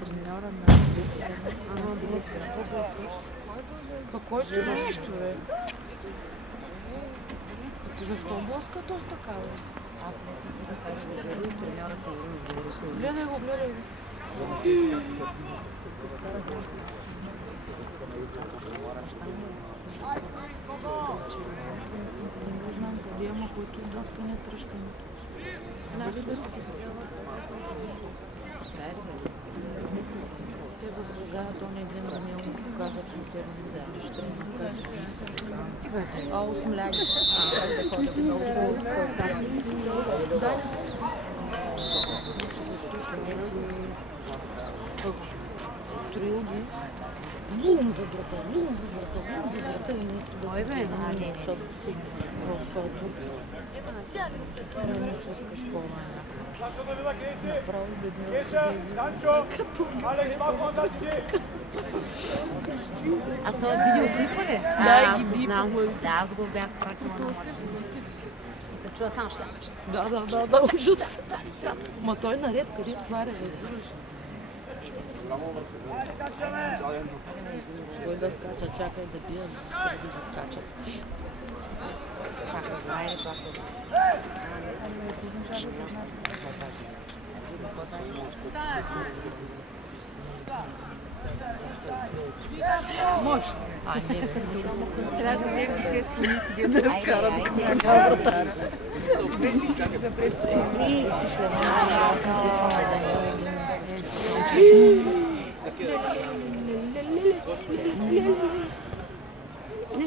треньора на Силистра. Какво е нищо, бе? Защо блъска тост така, бе? Аз не си да кажа, да треньора се реши. Гледай го, гледай го. Не знам къде има, който блъскане, тръжкане. Знаеш ли да си Те заслужават он един да не му показват на термин да лища на осмляги. да ходят много спортасти? Да. Защото строил ги. Лум за врата, лум за врата, лум за врата и не си да бе, чот в Турция. Не шеска школа. Направо А той е видеоклипа ли? Да, ги би. Да, аз го бях пратила на всички. И се чува само шляпа. Да, ужас. Ма той наред, къде сваря, разбираш? Кой да скача, чакай да бия, преди да скачат. Пак да знае, пак да Може. Не. трябва да вземем тези комити, да вкарат на вратаря.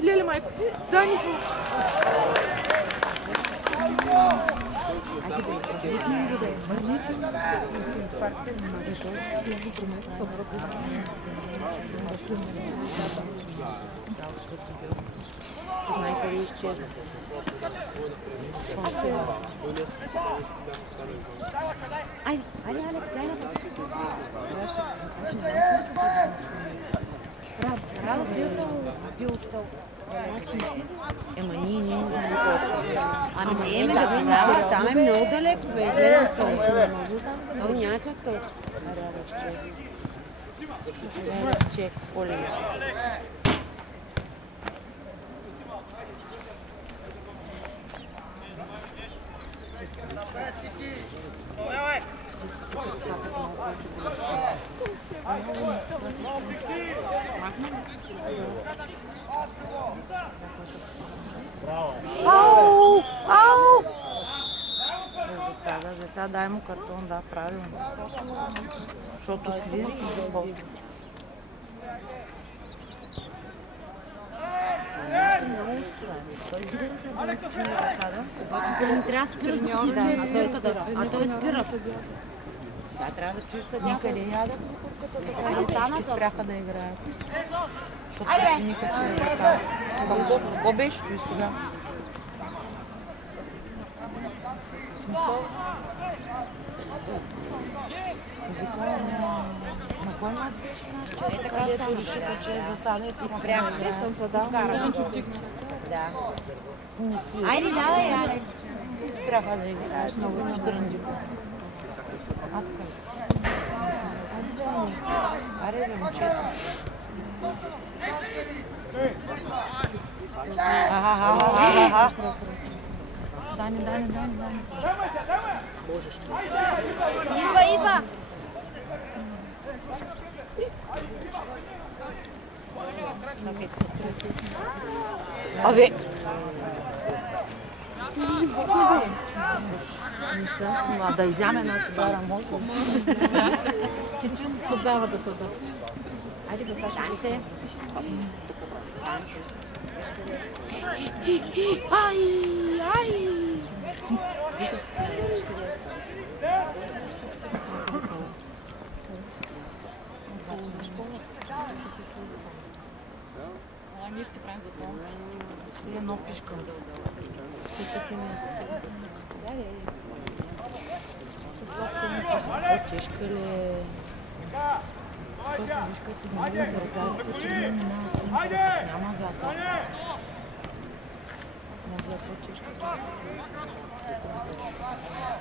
Леле, майко, Дани! Знай къде изчезна. Айде, Алекс, дай на Радо бил толкова. Ема ние не знаем колко. Ами не, да сега, там е много далеко, бе. Гледам толкова. Той няма чак толкова. Чек, поле. Ау! Ау! За сега дай му картон, да, правилно. Защото свири и после. Обаче не трябва да спираш да чуят, а той спира. Да, трябва да чуеш съдя. Никъде ядат кукурката, така и всички спряха да играят. Защото оцениха, че е засада. Какво беше той сега? В смисъл? Вика, на кой мач беше? Е, така дето решиха, че е засада и спряха. Сещам се, да. Да. Не си. Айде, давай, Алекс. Спряха да играеш много чудръндико. А, така. Аре, бе, момчета. Дани. Можеш. Идва! Чакай, че се стресира. Абе! Не съм, но да изяме една цигара може. Чичун се дава да се дъвче. Айде бе, Саша. Данче. Ай! Ние ще правим за стол. Си едно пишкам. Тежка ли е? Защото виж като измерим вързарите, няма вятър. Може да е по-тежка.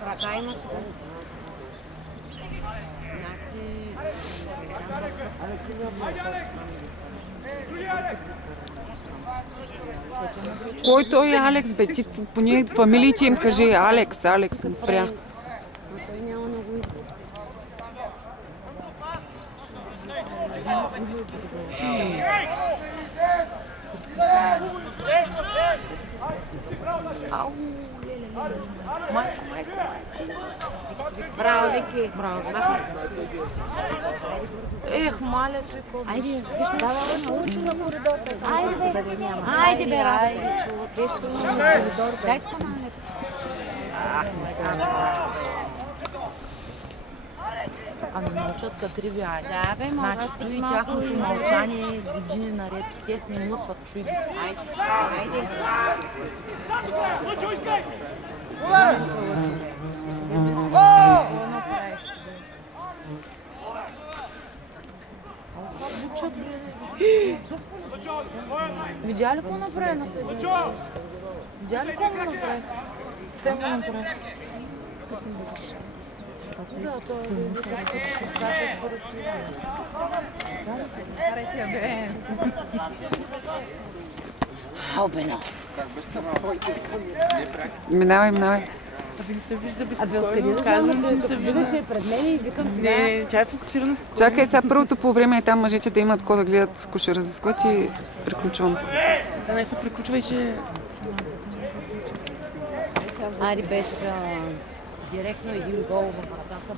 Ръка имаш. Значи Кой той е Алекс, бе? Ти по ние фамилиите им кажи Алекс, Алекс, не спря. Той няма много избор. Майко. Браво, Вики. Браво, ех, маля, той колко. Айде, виж, научи на коридорта. Айде, бе. Айде, бе, Радо. Виж, ще има на коридор. Дайте по малето. А не мълчат като ривиали. Да, бе, може Значи, да и малко тяхното мълчание години наред. Те с не млъкват, чуй ги. Айде. Видя ли какво направи на себе? Видя ли какво му направи? Те му направи. Да, това е според Албена. Минавай. Абе не се вижда Абе, откъде безпокойно. да Казвам, че знам, не се вижда. че е пред мен и викам сега. Не, тя е фокусирана спокойно. Чакай сега първото по време е там мъжете да имат какво да гледат, ако ще разискват и приключвам. Да не се приключва и че... Ари без директно един гол в вратата.